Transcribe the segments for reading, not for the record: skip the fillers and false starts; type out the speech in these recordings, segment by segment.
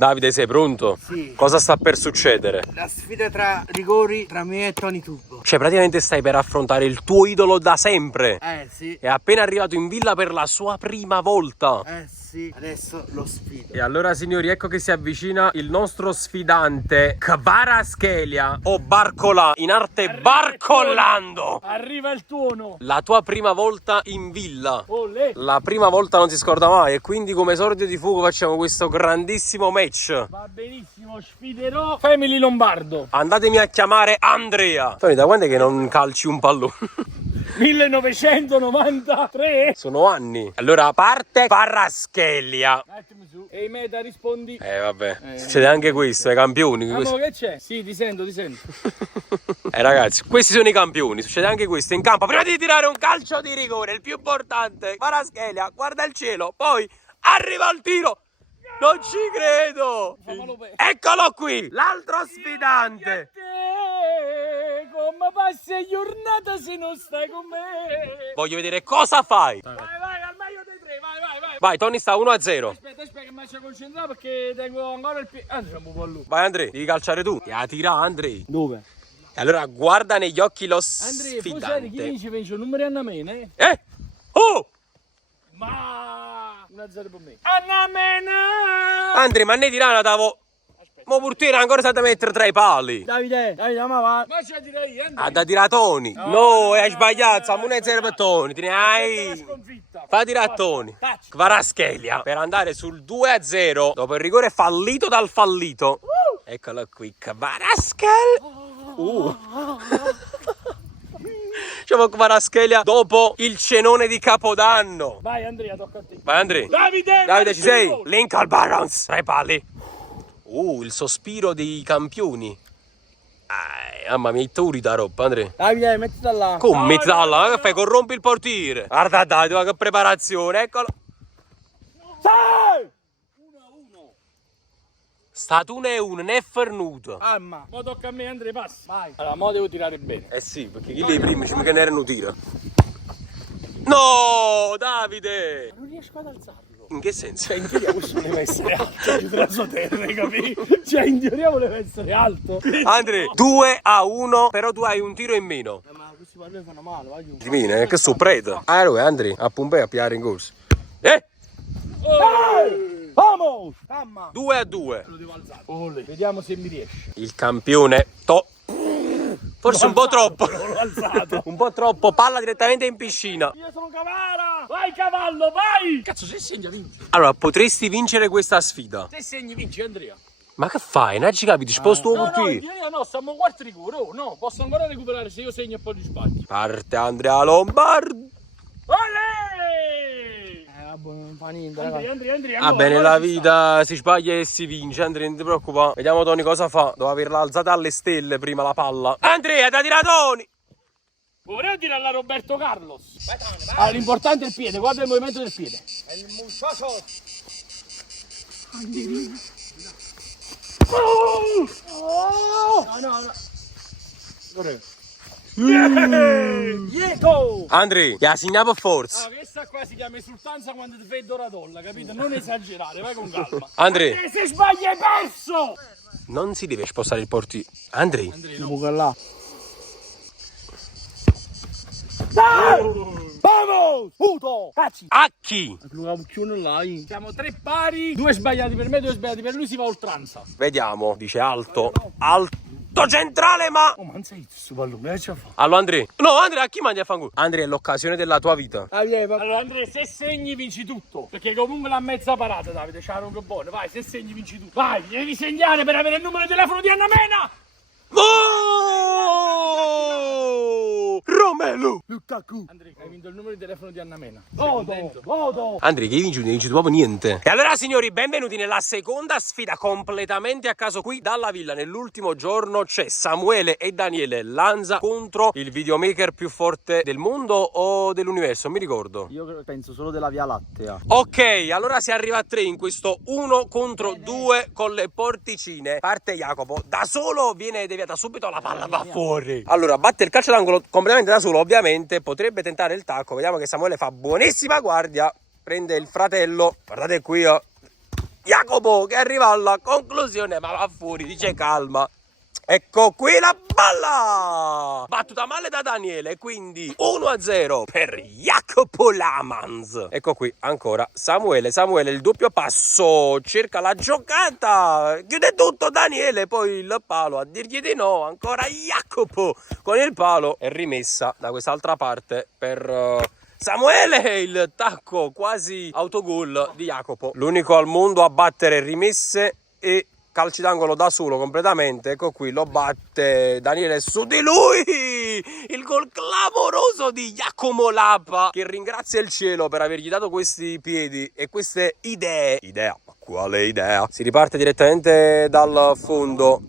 Davide, sei pronto? Sì. Cosa sta per succedere? La sfida tra rigori tra me e Tony Turbo. Cioè, praticamente stai per affrontare il tuo idolo da sempre. Sì. È appena arrivato in villa per la sua prima volta. Sì. Adesso lo sfido. E allora, signori, ecco che si avvicina il nostro sfidante Kvaratskhelia o Barcola, in arte Barcollando. Arriva il tuono. La tua prima volta in villa. Olè. La prima volta non si scorda mai e quindi come esordio di fuoco facciamo questo grandissimo match. Va benissimo, sfiderò Family Lombardo. Andatemi a chiamare Andrea. Tony, da quando è che non calci un pallone? 1993. Sono anni. Allora parte Kvaratskhelia. Attimo su. E in meta rispondi. Vabbè, succede anche questo, ai campioni. Amo, che c'è? Sì, ti sento. Ragazzi, questi sono i campioni, succede anche questo in campo. Prima di tirare un calcio di rigore, il più importante, Kvaratskhelia guarda il cielo, poi arriva il tiro. Non ci credo. Eccolo qui, l'altro sfidante. Come passi giornata se non stai con me? Voglio vedere cosa fai. Vai, al meglio dei tre, vai. Vai, Tony sta 1-0. Aspetta che mi faccio concentrare perché tengo ancora il piede. Andiamo un po' a lui. Vai Andrea, devi calciare tu. Ti tira Andrea. Dove? E allora guarda negli occhi lo Andrea, sfidante. chi vince il numero di Annamena? Oh! Ma 1-0 per me. Annamena! Andrea, ma ne tirare una davo. Mo portiere ancora sa da mettere tra i pali. Davide, ma va. Ma c'è direi, Andrea. Da tirare Tony. No, hai sbagliato, siamo 1-0 per Tony. Fa tirare a Tony. Kvaratskhelia per andare sul 2-0 dopo il rigore fallito dal fallito. Eccolo qui, Kvaratskhelia. Diciamo Kvaratskhelia dopo il cenone di Capodanno. Vai Andrea, tocca a te. Vai Andrea. Davide, ci sei? Lincoln Barons, tra i pali. Il sospiro dei campioni. Mamma mia, tu da roba, Andrea. Davide, mettila là. Come mettila là? Che fai? Corrompi il portiere. Guarda, dai, che preparazione, eccolo. Sei! 1-1. Stato 1-1, ne è fernuto. Mamma. Mo tocca a me, Andrea, passi. Vai. Allora, mo devo tirare bene. Sì, perché chi dei primi che ne erano tira. No, Davide! Non riesco ad alzarlo. In che senso? Cioè, in teoria questo voleva essere alto. Tra sua terra, capito? Cioè, in teoria voleva essere alto. Andrea, 2-1, però tu hai un tiro in meno. Ma questi palloni fanno male, vai giù. Dimmi, che so preta. Allora, Andrea, a Pompei a piare in corso. Vamos! Mamma! 2-2. Lo devo alzare. Vediamo se mi riesce. Il campione forse un po' troppo. L'ho alzato. Un po' troppo, palla direttamente in piscina. Io sono Cavara! Vai cavallo, vai! Cazzo, se segna vinci. Allora, potresti vincere questa sfida. Se segni vinci, Andrea. Ma che fai? Non ci capi, ti sposto No, portiere. io no, stiamo quarto rigore. Oh, no, posso ancora recuperare se io segno e poi li sbagli. Parte Andrea Lombardo. Olè! Vabbè, non fa niente, Andrea. Vabbè, nella vita si sbaglia e si vince, Andrea, non ti preoccupare. Vediamo Tony cosa fa. Devo averla alzata alle stelle prima la palla. Andrea, da tira Tony! Vorrei tirare a Roberto Carlos. Allora, l'importante è il piede, guarda il movimento del piede. È il muchacho. No. Diego! Andrea, la segna per forza. Questa qua si chiama esultanza quando ti fai doratolla, capito? Non esagerare, vai con calma. Andrea, Se sbagli hai perso! non si deve spostare il portiere. Andrea. là. Vamos! Puto! Cazzi! A chi? Siamo 3 pari, 2 sbagliati per me, 2 sbagliati per lui, si va a oltranza. Vediamo, dice alto. Alto centrale, ma... Oh, ma non sei questo pallone, ce la fa? Allora Andrea. No, Andrea, a chi mandi a fanculo? Andrea, è l'occasione della tua vita. Allora Andrea, se segni vinci tutto. Perché comunque l'ha mezza parata, Davide, c'ha un buono. Vai, se segni vinci tutto. Vai, devi segnare per avere il numero di telefono di Annamena! Oh! Romelu! Lukaku! Andrea, hai vinto il numero di telefono di Annamena. Voto! Andrea, che vinci? Non vinci proprio niente. E allora signori, benvenuti nella seconda sfida completamente a caso qui dalla villa. Nell'ultimo giorno c'è Samuele e Daniele Lanza contro il videomaker più forte del mondo o dell'universo, non mi ricordo. Io penso solo della Via Lattea. Ok, allora si arriva a 3 in questo 1 contro 2 con le porticine. Parte Jacopo, da solo viene deviata subito, la palla va fuori. Allora, batte il calcio d'angolo completamente da solo, ovviamente potrebbe tentare il tacco. Vediamo che Samuele fa buonissima guardia, prende il fratello, guardate qui, Jacopo che arriva alla conclusione, ma va fuori, dice calma. Ecco qui la palla! Battuta male da Daniele, quindi 1-0 per Jacopo Lamans. Ecco qui ancora Samuele, il doppio passo, cerca la giocata, chiude tutto Daniele, poi il palo a dirgli di no, ancora Jacopo con il palo e rimessa da quest'altra parte per... Samuele, il tacco quasi autogol di Jacopo. L'unico al mondo a battere rimesse e calci d'angolo da solo completamente. Ecco qui, lo batte Daniele su di lui. Il gol clamoroso di Giacomo Lapa, che ringrazia il cielo per avergli dato questi piedi e queste idee. Idea? Ma quale idea? Si riparte direttamente dal fondo.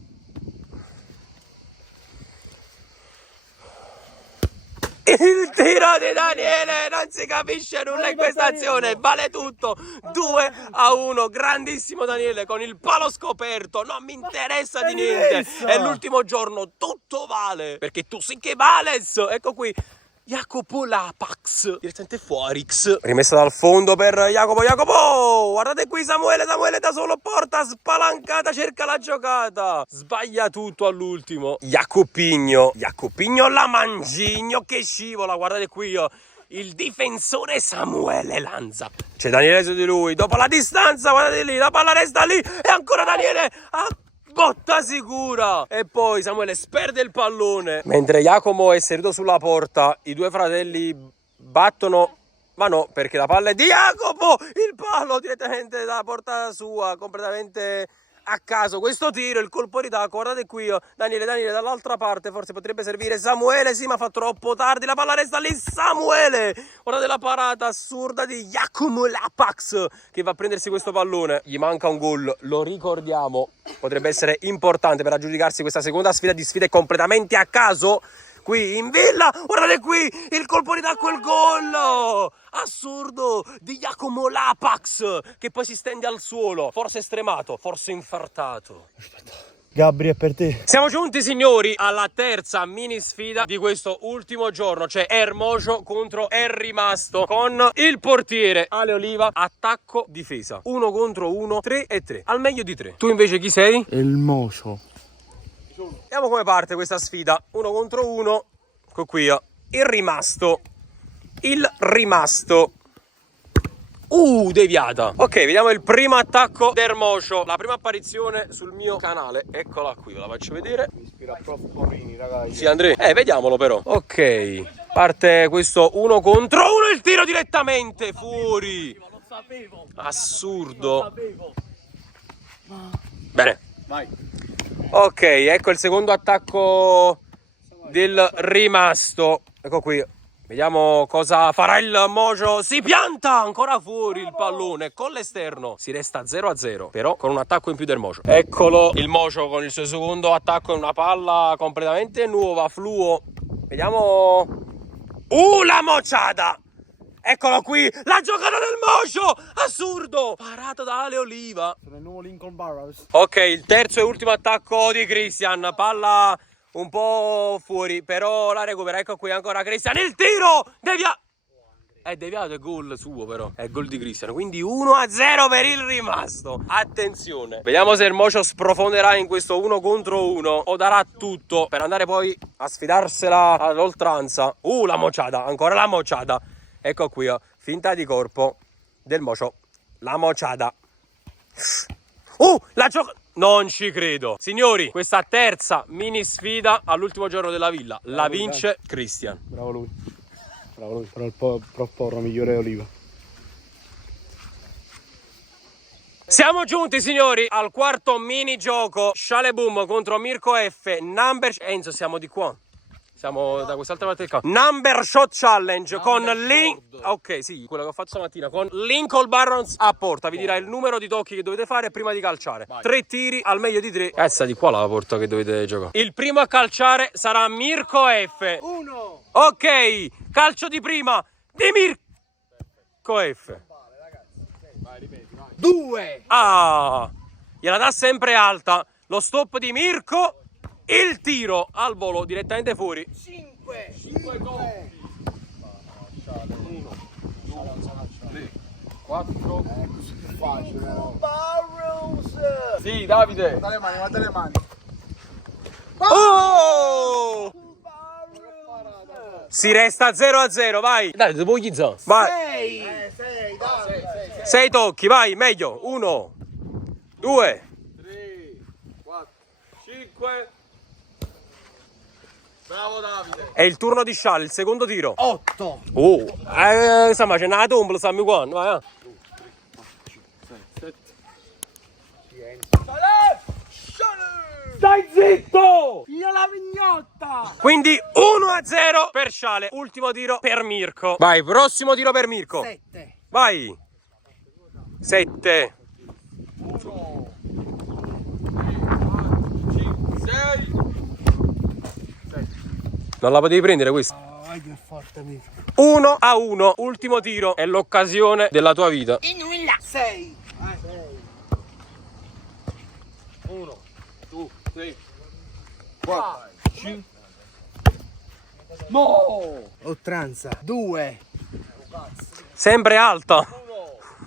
Il tiro di Daniele, non si capisce nulla in questa azione, vale tutto, 2-1, grandissimo Daniele con il palo scoperto, non mi interessa di niente, è l'ultimo giorno, tutto vale, perché tu sì che vales, ecco qui. Jacopo Lapax, direttamente fuori. Rimessa dal fondo per Jacopo, guardate qui Samuele da solo, porta spalancata, cerca la giocata, sbaglia tutto all'ultimo. Jacopinho Lamangino che scivola, guardate qui il difensore Samuele Lanza. C'è Daniele su di lui, dopo la distanza, guardate lì, la palla resta lì e ancora Daniele botta sicura e poi Samuele sperde il pallone mentre Jacopo è seduto sulla porta. I due fratelli battono, ma no, perché la palla è di Jacopo, il palo direttamente dalla porta sua, completamente a caso questo tiro, il colpo di tacco. Guardate qui Daniele dall'altra parte, forse potrebbe servire Samuele, sì ma fa troppo tardi, la palla resta lì. Samuele, guardate la parata assurda di Jacopo Lapax che va a prendersi questo pallone, gli manca un gol, lo ricordiamo, potrebbe essere importante per aggiudicarsi questa seconda sfida di sfide completamente a caso qui in villa. Guardate qui il colpo di tacco, il gol assurdo di Jacopo Lapax che poi si stende al suolo, forse stremato, forse infartato. Gabri, è per te. Siamo giunti signori alla terza mini sfida di questo ultimo giorno, cioè Hermoso contro È Rimasto, con il portiere Ale Oliva, attacco difesa, 1 contro 1, 3 e 3, al meglio di 3. Tu invece chi sei? Il Mocio. Vediamo come parte questa sfida, 1 contro 1, ecco qui, il rimasto, deviata. Ok, vediamo il primo attacco d'Hermoso, la prima apparizione sul mio canale, eccola qui, ve la faccio vedere. Mi ispira Prof Porrini, ragazzi. Sì, Andrea, vediamolo però. Ok, parte questo 1 contro 1, il tiro direttamente fuori. Lo sapevo. Assurdo. Lo sapevo. Bene. Vai. Ok, ecco il secondo attacco del rimasto. Ecco qui. Vediamo cosa farà il Mojo. Si pianta ancora fuori il pallone con l'esterno. Si resta 0-0, però con un attacco in più del Mojo. Eccolo il Mojo con il suo secondo attacco in una palla completamente nuova, fluo. Vediamo. La mocciata! Eccolo qui, la giocata del Mojo! Assurdo! Parato da Ale Oliva. Sono il nuovo Lincoln Burrows. Ok, il terzo e ultimo attacco di Christian. Palla un po' fuori, però la recupera. Ecco qui ancora Christian. Il tiro! È deviato, è gol suo però. È gol di Christian. Quindi 1-0 per il rimasto. Attenzione. Vediamo se il Mocio sprofonderà in questo 1 contro 1 o darà tutto per andare poi a sfidarsela all'oltranza. La mocciata, ancora la mocciata. Ecco qui, finta di corpo del Mocio. La mocciata. La gioca... Non ci credo. Signori, questa terza mini sfida all'ultimo giorno della villa la vince Christian. Bravo lui. Però il Prof Porro migliore è Oliva. Siamo giunti signori al quarto mini gioco. Shaleboom contro Mirko F. Number... Enzo, siamo di qua. Siamo da quest'altra parte del campo. Number Shot Challenge con ok, sì, quello che ho fatto stamattina. Con Lincoln Barons a porta. Vi dirà il numero di tocchi che dovete fare prima di calciare. Vai. 3 tiri al meglio di 3. Sta di qua la porta che dovete giocare. Il primo a calciare sarà Mirko F. 1. Ok, calcio di prima di Mirko F. 2. Gliela dà sempre alta. Lo stop di Mirko. Il tiro al volo direttamente fuori. 5. 1, 2, 3, 4, Sì, Davide. Guarda le mani, guarda le mani. Oh! Si resta 0-0, vai. Dai, dopo chi zo? Vai. 6 tocchi, vai, meglio. 1, 2, 3, 4, 5. Bravo Davide. è il turno di Scial, il secondo tiro. 8. Oh, insomma, c'è una tombola, sammi quando, vai. 7. Stai zitto! Io la vignotta! Quindi 1-0 per Sciale. Ultimo tiro per Mirko. Vai, prossimo tiro per Mirko. 7. Vai. 7. 1, 2, 3, 4, 5, 6. Non la potevi prendere questa? Vai che forte Mirko. 1-1. Ultimo tiro. È l'occasione della tua vita. 6. 1, 2, 3, 4, 5. No! Oltranza. 2. Sempre alta.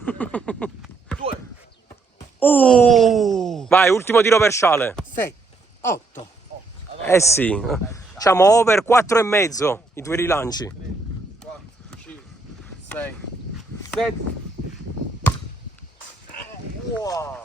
2. Oh! Vai, ultimo tiro per Sciale. 7. 8. Eh sì. Diciamo over 4,5 i tuoi rilanci. 4, 5, 6, 7. Wow.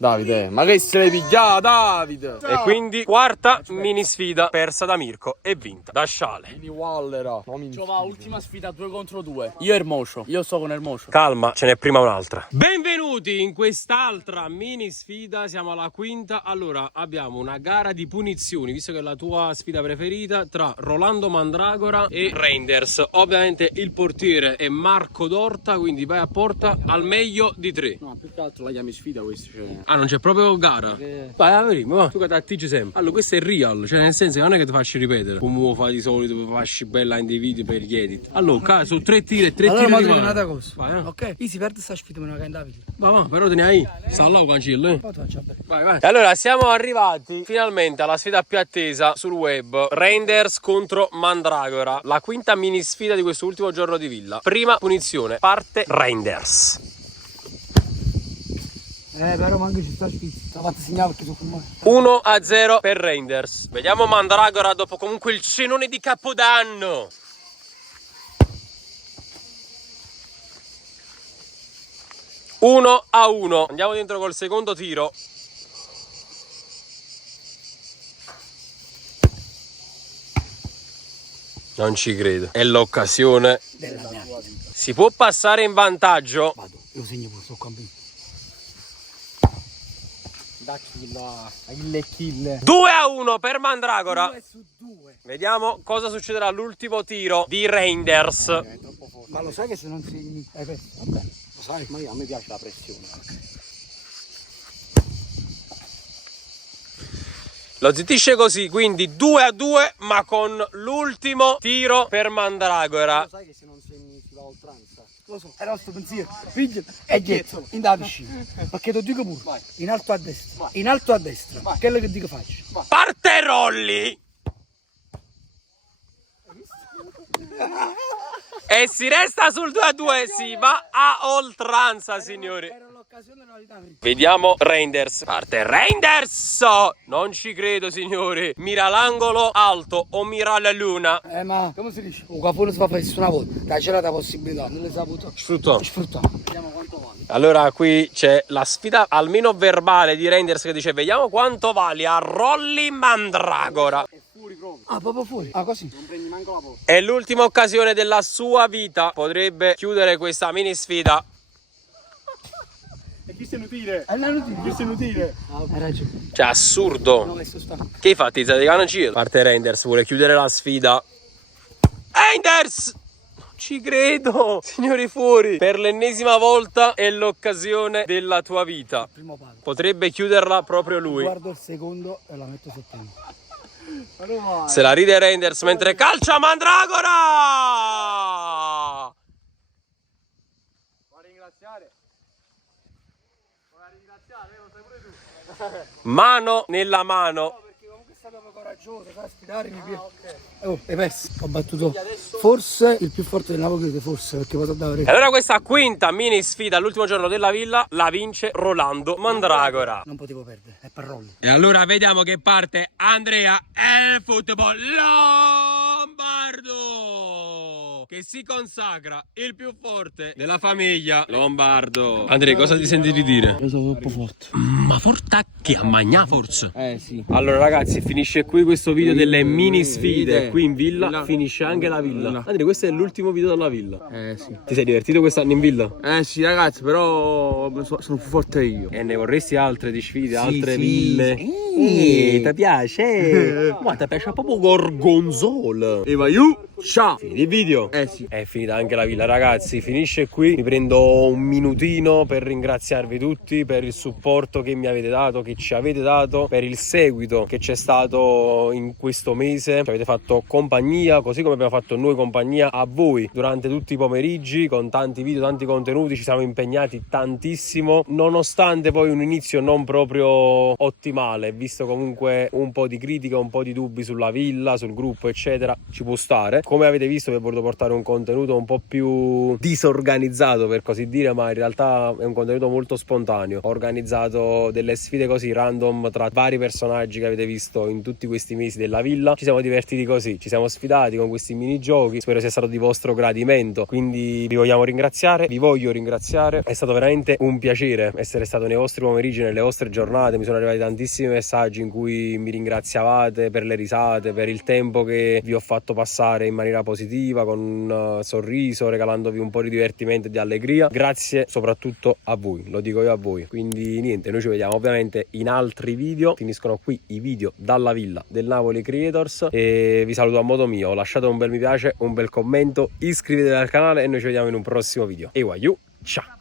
Davide, ma che se l'hai pigliata, Davide? E quindi quarta mini sfida persa da Mirko e vinta da Sciale. Mini Wallera. Ma ultima sfida 2 contro 2. Io e Ermoscio. Io sto con Ermoscio. Calma, ce n'è prima un'altra. Benvenuti in quest'altra mini sfida, siamo alla quinta. Allora, abbiamo una gara di punizioni, visto che è la tua sfida preferita, tra Rolando Mandragora e Reinders. Ovviamente il portiere è Marco Dorta, quindi vai a porta al meglio di 3. No, più che altro la chiami sfida questo, cioè. Ah, non c'è proprio gara? Vai, vedremo, tu che ti attiggi sempre. Allora, questo è real, cioè nel senso che non è che ti facci ripetere. Come lo fai di solito, facci bella in dei video per gli edit. Allora, su 3 tiri e 3 Allora tiri ma di devo mano. dire una cosa. Vai, Ok, qui si perde sta sfida, me ne in Davide. va, però te ne hai. Sta là o cancello, Poi ti faccio bene. Vai, vai. E allora siamo arrivati finalmente alla sfida più attesa sul web. Reinders contro Mandragora. La quinta mini sfida di questo ultimo giorno di villa. Prima punizione, parte Reinders. Però manco ci sta sfida. Ti ha fatto segnare perché sono fumato. 1-0 per Reinders. Vediamo Mandragora dopo comunque il cenone di Capodanno. Uno a 1. Andiamo dentro col secondo tiro. Non ci credo. È l'occasione. Della mia vita. Si può passare in vantaggio. Vado, io segno pure, sto campino. Da kill. 2-1 per Mandragora. 2 su 2. Vediamo cosa succederà all'ultimo tiro di Reinders. È troppo forte. Ma lo sai che se non segni hai perso? Vabbè, lo sai, ma a me piace la pressione. Lo zittisce così, quindi 2-2, ma con l'ultimo tiro per Mandragora. Lo sai che se non segni si va a oltranza? Lo so, era sto pensiero. Figlio, è dietro, in da vicino. Perché ti dico pure, vai. In alto a destra, vai. In alto a destra. Vai. Quello che dico faccio. Vai. Parte Rolli! E si resta sul 2-2, si va a oltranza, signori. Era l'occasione della vita. Vediamo Reinders. Parte Reinders! Non ci credo, signori. Mira l'angolo alto o mira la luna. Ma come si dice? Un capo non si fa fare una volta. Dai, c'era la possibilità, non le saputo. Sfrutto. Sfruttiamo. Vediamo quanto vale. Allora qui c'è la sfida almeno verbale di Reinders che dice vediamo quanto vali a Rolli Mandragora. Ah, proprio fuori. Ah, così. Non prendi manco la porta. È l'ultima occasione della sua vita. Potrebbe chiudere questa mini sfida. E chi se ne tira? Chi se ne tira? Hai ragione. Cioè assurdo. No, questo sta. Che hai fatto? Ti canno cielo? Parte Reinders, vuole chiudere la sfida. Reinders! Non ci credo! Signori fuori! Per l'ennesima volta è l'occasione della tua vita. Primo palo. Potrebbe chiuderla proprio lui. Guardo il secondo e la metto sotto. Se la ride Reinders mentre calcia Mandragora! Vuoi ringraziare? Mano nella mano. Perché comunque sappiamo coraggio. coraggioso, sa sfidare, mi piace. Oh, hai perso. Ho battuto forse il più forte del Napoli, forse, perché poi andare. E allora questa quinta mini sfida all'ultimo giorno della villa la vince Rolando Mandragora. Non potevo perdere, è parrollo. E allora vediamo che parte Andrea e Football Lombardo, che si consacra il più forte della famiglia Lombardo. Andrea, cosa ti senti di dire? Io sono troppo forte. Ma forte che a magna forza. Sì. Allora ragazzi, finisce qui questo video delle mini sfide qui in villa, finisce anche la villa. Andrea, questo è l'ultimo video della villa. Sì. Ti sei divertito quest'anno in villa? Sì ragazzi, però sono più forte io. E ne vorresti altre di sfide, altre sì. ville? Ti piace? Ma ti piace proprio Gorgonzola. E vai io, ciao. Finito il video? Sì. È finita anche la villa ragazzi, finisce qui. Mi prendo un minutino per ringraziarvi tutti per il supporto che mi avete dato, che ci avete dato, per il seguito che c'è stato in questo mese. Ci avete fatto compagnia, così come abbiamo fatto noi compagnia a voi durante tutti i pomeriggi con tanti video, tanti contenuti. Ci siamo impegnati tantissimo, nonostante poi un inizio non proprio ottimale, visto comunque un po' di critica, un po' di dubbi sulla villa, sul gruppo eccetera. Ci può stare. Come avete visto vi ho voluto portare un contenuto un po' più disorganizzato per così dire, ma in realtà è un contenuto molto spontaneo. Ho organizzato delle sfide così random tra vari personaggi che avete visto in tutti questi mesi della villa. Ci siamo divertiti così, ci siamo sfidati con questi minigiochi. Spero sia stato di vostro gradimento, quindi vi vogliamo ringraziare, vi voglio ringraziare. È stato veramente un piacere essere stato nei vostri pomeriggi, nelle vostre giornate. Mi sono arrivati tantissimi messaggi in cui mi ringraziavate per le risate, per il tempo che vi ho fatto passare in maniera positiva, con un sorriso, regalandovi un po' di divertimento e di allegria. Grazie soprattutto a voi, lo dico io a voi. Quindi niente, noi ci vediamo ovviamente in altri video. Finiscono qui i video dalla villa del Napoli Creators e vi saluto a modo mio. Lasciate un bel mi piace, un bel commento, iscrivetevi al canale e noi ci vediamo in un prossimo video. E ciao.